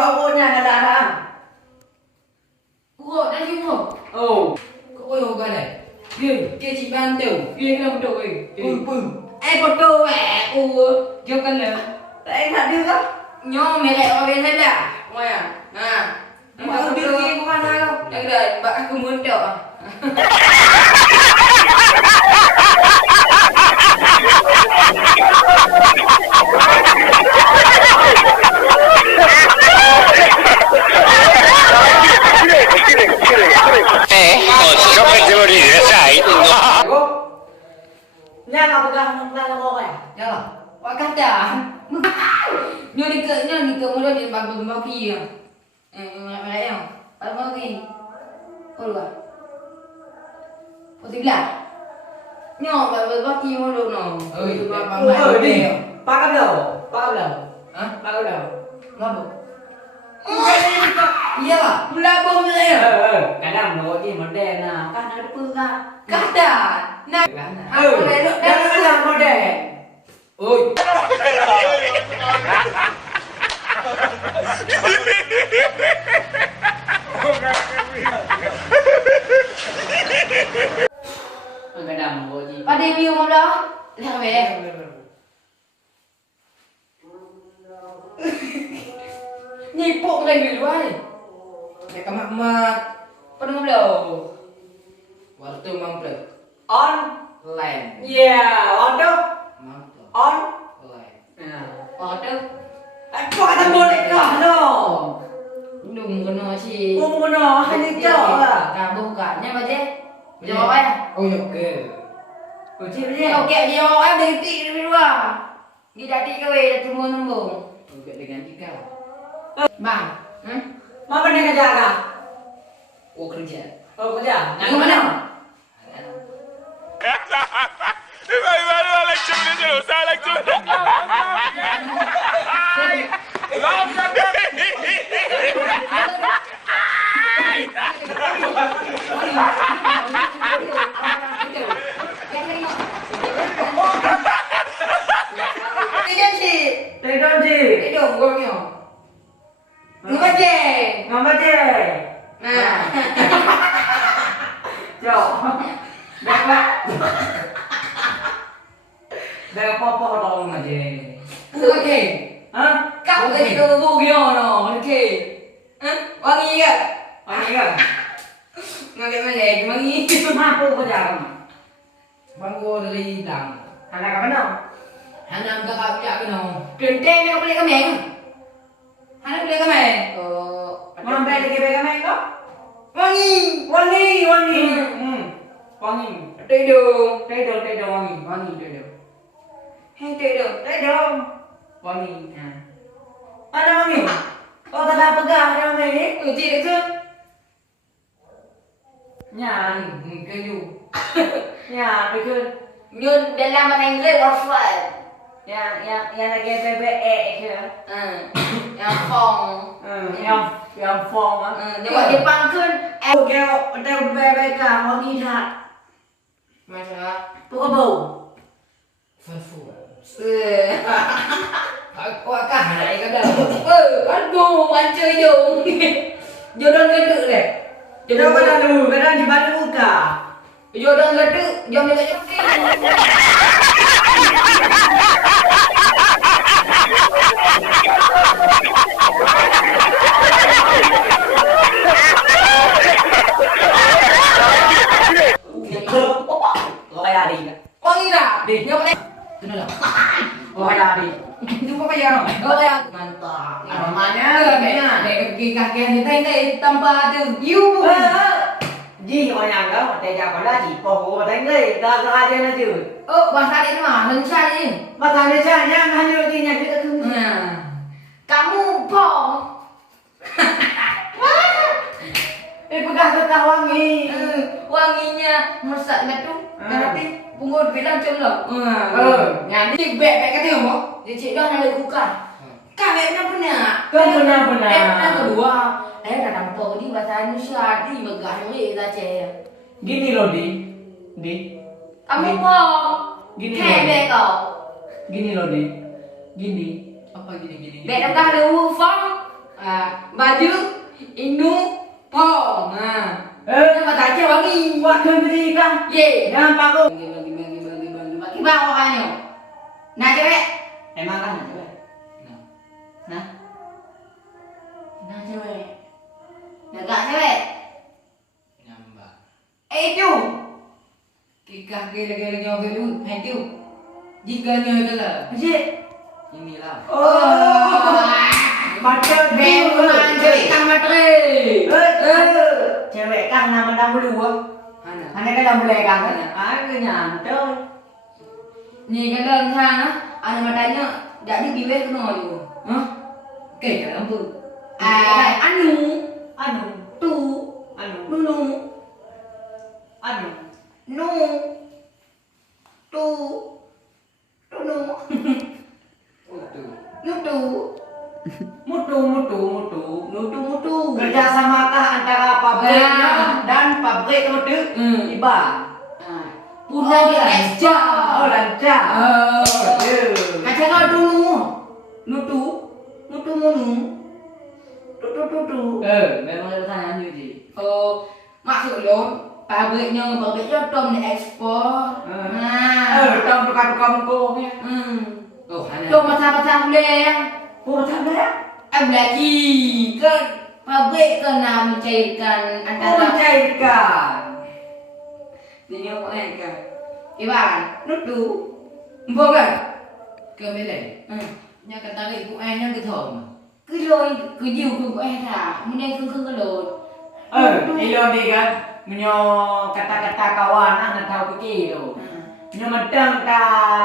baunya nggak ada. Ủa, đang yêu hả? Oh, Ôi ôi, coi này. Kia chị ban tiểu, kia cái đồng đội. pun. Em có cơ mẹ, ủa, kêu cân lớn. Anh thật đi gấp. Nho mẹ lại ở bên thế nè. Ngoài à? À. Mà ở bên kia có ăn ai không? Đây đây, bạn không muốn trợ. Ciò che devo dire, sai? Nhà nào pegang lala kok ya? Ya lah. Wah kata. Nyo di ke mulut di bagus mau ki ya. Mana yang? Apa mau ki? Oh lah. Oh tidak. Nyo bagus mau ki mulut no. Đi. Ba cái đầu. Hah? Ba cái đầu. Ngapa? Iya lah. Melabung ni ya. Kadang nó gì mà đèn nào, kan ada pegang. Kata. Nah. Jangan làm nó đèn. Oi. Kadang nó gì. Pada view mau dah? Lihat be. Nyipuk lagi dulu ay. Mereka mak-mak. Pada mau dah? Waktu mampu. On. Land. Yeah, on đâu? Mampu. On. Land. Order. Kok kata boleh kah no? Đừng có nói gì. Không có nó hay đi chợ à? Cả bông cả nha bà chứ. Gió ấy. Ôi ok. Ủa chị đi. Kau kek gió em đi tị đi luôn. Đi đã tị cái về thì mua năm bông. Ok dengan tiga. Bang. Mau pergi kerja kah? Oh kerja. Oh kerja. Yang mana? La lezione se lo sa la lezione. Đây đâu chị? Cái đường của nhiều. Ngắm chè. Ngắm bắt chè. Nè. Chào. Đẹp quá. Đây có đâu mà chị? Ok. Hả? Cậu cái cơ vô kia nó. Ok. Wangi ke? Anh ấy à? Ngakai mana? Wangi. Mampu kerja kamu? Bangku dari dalam. Anak kamu no? Anak kakak punya ke no? Kenteng ni kau beli kami. Anak beli kami. Mau beli ke beli kamu kok? Wangi. Wangi, wangi. Wangi. Tidur. Tidur wangi. Wangi tidur. Hei tidur. Tidur. Wangi. Ada wangi? Oh tetap pegang ada wangi. Tidak tu. Nhà. Keju. Nhà được chưa? Nyun dalam bahasa Inggeris waffle. Yang lagi BBE ke? Yang fong. Yang phong á. Nhưng mà Jepang kan Kêu BBK wangi thật. macam Tôi có bầu. Fufu. Qua cả này cái đầu. Con bù ăn chơi dùng. Vô đơn cái tự này. Đâu có đang đủ, cái đang chỉ bán được cả. Vô đơn cái tự, vô mình cái Gọi là đi. wangi dah. Dia boleh. Kenal. Gọi là đi. Jumpa kaya no. Kaya mantap. Namanya dari kaki ni tadi tanpa tu you. Gì mà nhà đó mà tại sao còn là chỉ cổ mà đánh đây ra ra đây là chữ. Bahasa ini mah Indonesia ni. Mà thằng này sao nhá, hai đứa đi nhà cái thứ. Kamu pong. Pegang wangi. Wanginya meresap tu. Berarti pungut bidang macam lah. Nhà Cik beg kata apa? Dia cik dah nak buka. Kan beg pernah. Pernah. Yang kedua, dah nampak di bahasa Indonesia di megah ni dah cik. Gini loh di. Kamu pong. Gini Kayak beg kau. Gini loh di. Gini. Apa gini? Beg dah ada ufang. baju inu pom. Yang kata aja wangi. Waktu beri kan. Ye. Jangan paku. Bagi bawa kanyo. Nah cewek. Emang kan cewek. Nah. Nah cewek. Nah gak cewek. Nyambak. Itu. Kikah gila-gila nyawa dulu. Itu. Jika nyawa dulu. Cik. Inilah. Oh. Macam Memang cewek kang matre. Cewek kan nama dahulu. Mana? Hanya kan yang boleh kan? Aku nyantai. Ni kan dalam thang á, anh mà đánh á, đã đi đi về cái nồi rồi, hả? Kể cả ông vừa, anh nu, Anu. tu, Anu. nu nu, Anu. nu, tu, tu nu, nu tu, Mutu. Kerjasamakah antara pabriknya dan pabrik mutu? Iba. punya dia extra, Oh, lancar. kacang kau dulu, nu tu, munu, tu. Memang ada tanya ni. Maksud lo, pabriknya tom di ekspor. Tahun tukar-tukar muka ni. Oh, hanya. Tom macam-macam deh. Oh, tak ada. Lagi kan pabrik kena mencairkan Oh, antara mencairkan. dia mereka. Iban, nutu, mbok kan? Kembali. Nya kata ibu ayahnya ke thom. Cứ lôi, cứ nhiều cứ ai thả, mình đây không có lôi. Ilo ni kan menyo kata-kata kawan nak tahu pergi tu. Menyo medang ka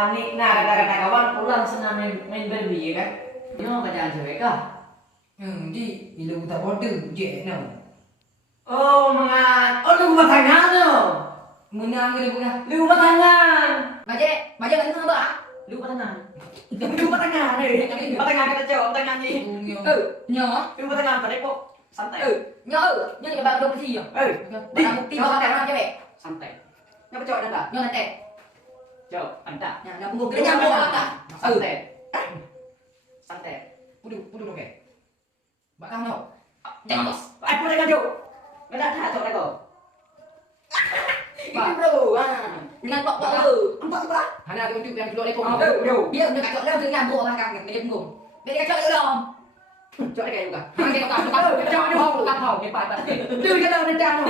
nikna kata-kata kawan pulang senang main berbi kan. Menyo kerjaan cewek kah? Di bila kita order je now. Oh, mengat. Oh, lu rumah tangga tu. Menang ke bukan? Lu rumah tangga. Baca kan tu apa? Lu rumah tangga. Lu rumah tangga ni. Rumah tangga kita jawab tangga ni. Nhỏ. Lu rumah tangga pada pok santai. Nhỏ nhỏ thì bạn đâu có gì à? Bạn mục tiêu bạn làm cho mẹ. Santai. Yang bercakap dah tak? Nhỏ là tệ. Jawab, anda. Nhà là buku cái nhà buku apa? Santai. Santai. Pudu okey. Bakang đâu? Jangan. Aku dah kajut. Enggak tak cok aku. Ini bro, dengan bok bok. Empat empat. Hanya aku untuk yang keluar itu. Dia udah kacau dah dengan bok bakang dia punggung. Dia kacau itu dong. Cok lagi juga. Hang dia kacau kacau dia hong tak hong dia pat. Dia kata rendah tu.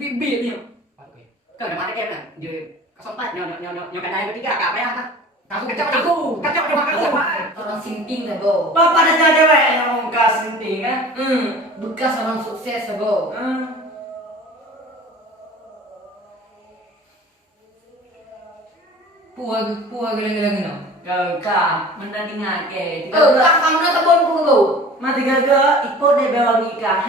Bibir dia. Okey. Kau nak mana kem nak? Dia kesempat nyo kedai ketiga kak payah tak? Aku kacau aku. Kacau dia makan aku. Orang sinting dah bro. Bapak dah jadi cewek yang mau kasih penting kan? Bekas orang sukses dah bro. Puas geleng-geleng no. Kau kah menandingan ke? Tak kamu nak tabon aku bro. Mati gaga ikut dia bawa nikah.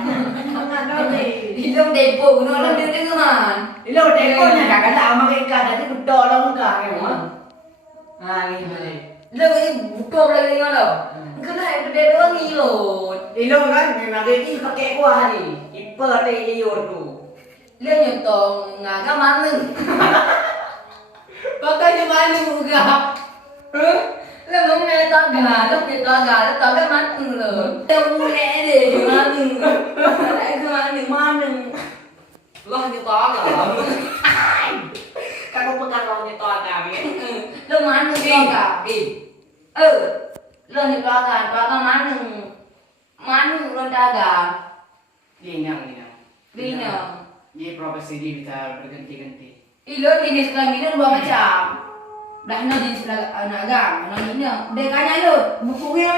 Mangan kau ni. Hilang depo, orang dia dengan. Ilo dekonya kakak tak amak ikan nanti betul lah muka kan? Ni boleh. Lo ini butuh lagi dengan lo. Kena yang gede doang ni lo. Ilo kan memang ini pakai kuah hari. Ipa teh liur tu. Lo nyetong ngaga mana? Pakai mana juga? Lo mau main taga, lo main taga, lo taga mana lo? Lo mulai deh mana? Mana mana? Lo hanya taga. Kalau pegang lo hanya taga ni. Lo mana taga? Lo ni taga, taga mana? Mana lo taga? Dia. Dina. Dia profesi dia bisa berganti-ganti. Ilo jenis kelamin dua macam. Dah na jenis anak agam, anak ini. Dekanya lo bukunya.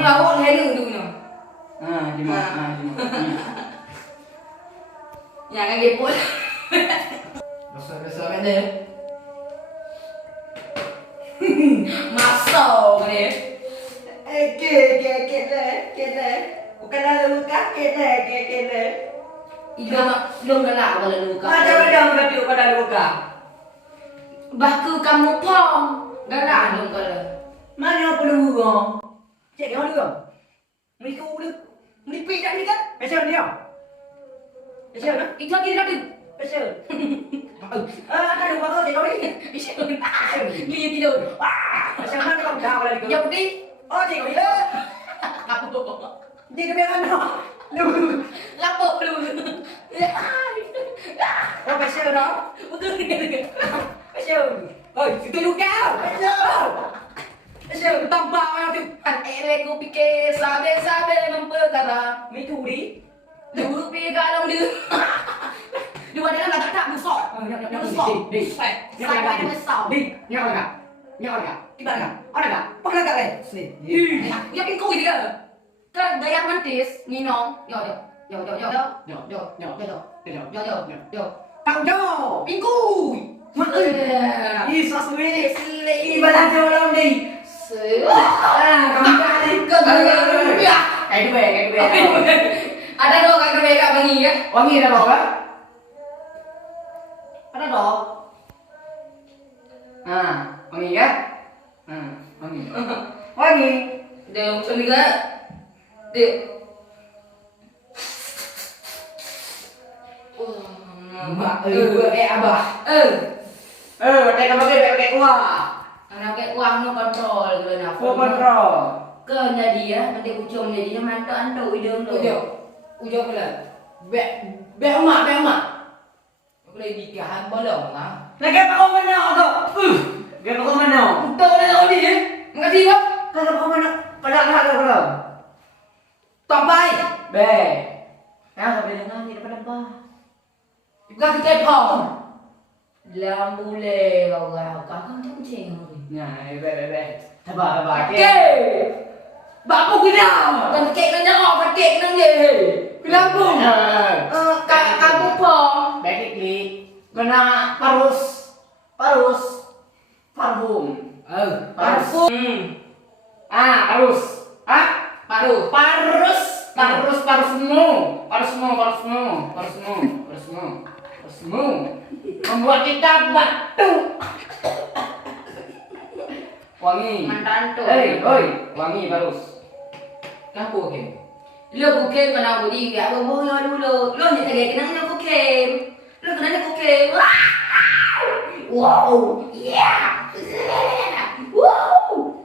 Bawa hari untungnya. Di mana? Yang lagi pun. Besar-besar kan dia. Masuk ni. Kele. Bukan lalu kah kele. Ilong galak kalau luka. Macam berarti pada luka. Bahku kamu pom. Galak dong kalau. Mana perlu gong? Cek kau dulu. Mereka udah melipik dah ni kan? Pasal dia. Pasal nak? Itu lagi dia kata. Pasal. Ada lupa kau tengok ni. Dia tidur. Pasal mana kau dah balik. Yang putih. Oh tengok dia. Dia kebiasaan dah. Lapuk dulu. Oh pasal dah. Betul ni. Pasal. Oh, itu luka. Pasal. Tampak orang tu. Aku fikir sabe-sabe memperkara. Mencuri. Dia rupi kalau dia. Dia ada nak tak besar. Dia besar. Saya ada besar. Ni orang tak? Ni orang tak? Kita tak? Orang tak? Pakai tak eh? Sini. Ya pingku dia. Kan gaya mantis, minum. Yo. Tang jo. Pingku. Ih, sos weh. Ibadah orang ni. Kamu ni. Kayak dua. Ada dong kagak bega bangi ya. Wangi ada bawa? Ada dong. Wangi ya? Wangi. Wangi. Dia macam ni kan. Dia. Abah. Pakai pakai kuah. Anak kayak uang no kontrol gitu nak. Full control. Kena dia nanti ucung dia mantap antu hidung tu. Ujung pula. Be emak. Aku lagi nikahan bolong ah. Lagi apa kau mana tu? Dia kau mana? Untuk dia ni je. Enggak sih kau. Kalau kau mana? Pada belum? Tompai. Be. Sampai dengan ni depan apa? Bukan kita pom. Lambule kau kan cing. Nah, be. Sabar. Okey. Bapak kita. Kan kek nanya apa kek nang ye. Bilang kamu pom. Basically, kena parus parfum. Parfum. Parus. Parfummu. Membuat kita batu. Wangi. Mantan tu. Oi, wangi parus. Kamu okey. Lo bukan kena budi ya bobo dulu. Lo ni tak kena nak bukan. Lo kena nak bukan. Wow. Yeah. Wow.